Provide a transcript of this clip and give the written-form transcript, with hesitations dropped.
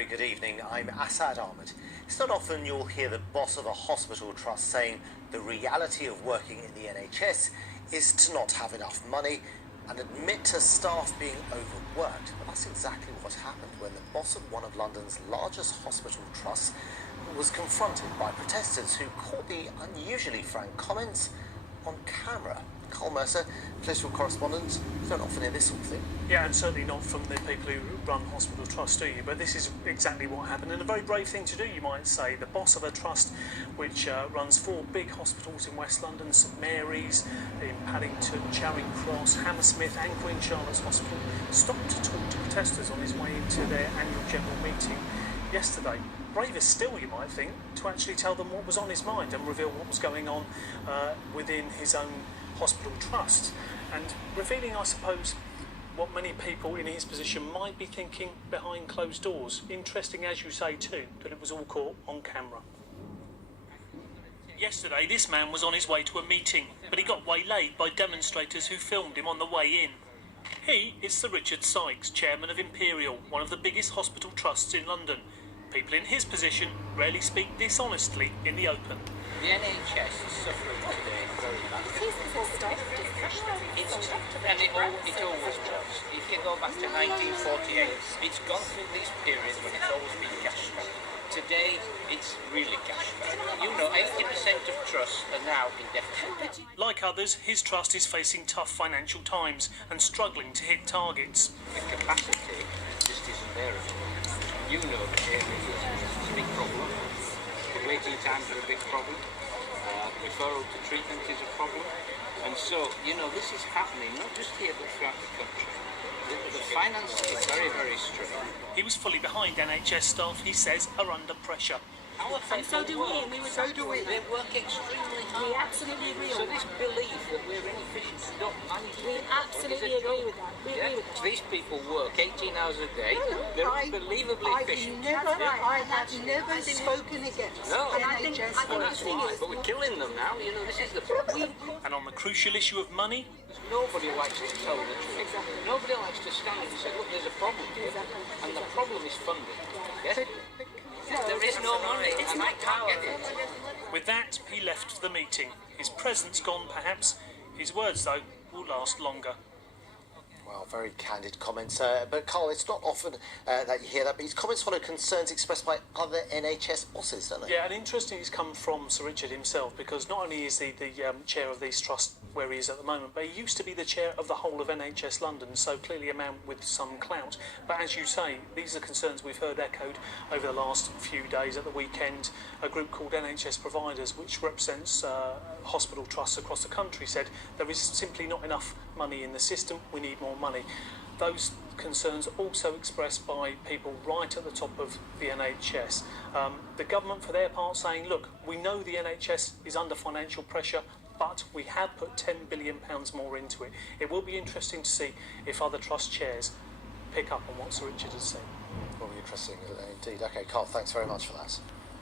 very good evening. I'm Asad Ahmed. It's not often you'll hear the boss of a hospital trust saying the reality of working in the NHS is to not have enough money and admit to staff being overworked. But that's exactly what happened when the boss of one of London's largest hospital trusts was confronted by protesters who caught the unusually frank comments on camera. Carl Mercer, political correspondent, you don't often hear this sort of thing. Yeah, and certainly not from the people who run hospital trusts, do you? But this is exactly what happened, and a very brave thing to do, you might say. The boss of a trust which runs 4 big hospitals in West London, St Mary's, in Paddington, Charing Cross, Hammersmith and Queen Charlotte's Hospital, stopped to talk to protesters on his way into their annual general meeting yesterday. Braver still, you might think, to actually tell them what was on his mind and reveal what was going on within his own hospital trust, and revealing, I suppose, what many people in his position might be thinking behind closed doors. Interesting, as you say too, that it was all caught on camera. Yesterday, this man was on his way to a meeting, but he got waylaid by demonstrators who filmed him on the way in. He is Sir Richard Sykes, chairman of Imperial, one of the biggest hospital trusts in London. People in his position rarely speak dishonestly in the open. The NHS is suffering today very badly. And it always was. If you go back to 1948, it's gone through these periods when it's always been cash strapped. Today, it's really cash strapped. You know, 80% of trusts are now in deficit. Like others, his trust is facing tough financial times and struggling to hit targets. The capacity just isn't there at all. You know that it's a big problem. The waiting times are a big problem. Referral to treatment is a problem. And so, you know, this is happening not just here but throughout the country. The finances are very, very strained. He was fully behind NHS staff, he says, are under pressure. And so do we, and we would So do we. They work extremely hard. We absolutely agree So with this that. belief that we're inefficient and don't manage We absolutely agree with that. We agree with that. These people work 18 hours a day. No, They're I've unbelievably efficient. I have never spoken against No, And I think NHS. Well, that's why. But we're killing them now. You know, this is the problem. And on the crucial issue of money, Nobody likes to tell the truth. Nobody likes to stand and say, look, there's a problem here. And the problem is funding. Yes? There is no money, and I can't get it. with that, he left for the meeting. His presence gone, perhaps. His words, though, will last longer. Well, very candid comments. But Carl, it's not often that you hear that, but his comments follow concerns expressed by other NHS bosses, don't they? Yeah, and interesting it's come from Sir Richard himself, because not only is he the chair of these trusts where he is at the moment, but he used to be the chair of the whole of NHS London, so clearly a man with some clout. But as you say, these are concerns we've heard echoed over the last few days. At the weekend, a group called NHS Providers, which represents hospital trusts across the country, said there is simply not enough money in the system, we need more money. Those concerns also expressed by people right at the top of the NHS. The government, for their part, saying, look, we know the NHS is under financial pressure, but we have put £10 billion more into it. It will be interesting to see if other trust chairs pick up on what Sir Richard has said. Will be interesting indeed. Okay, Carl, thanks very much for that.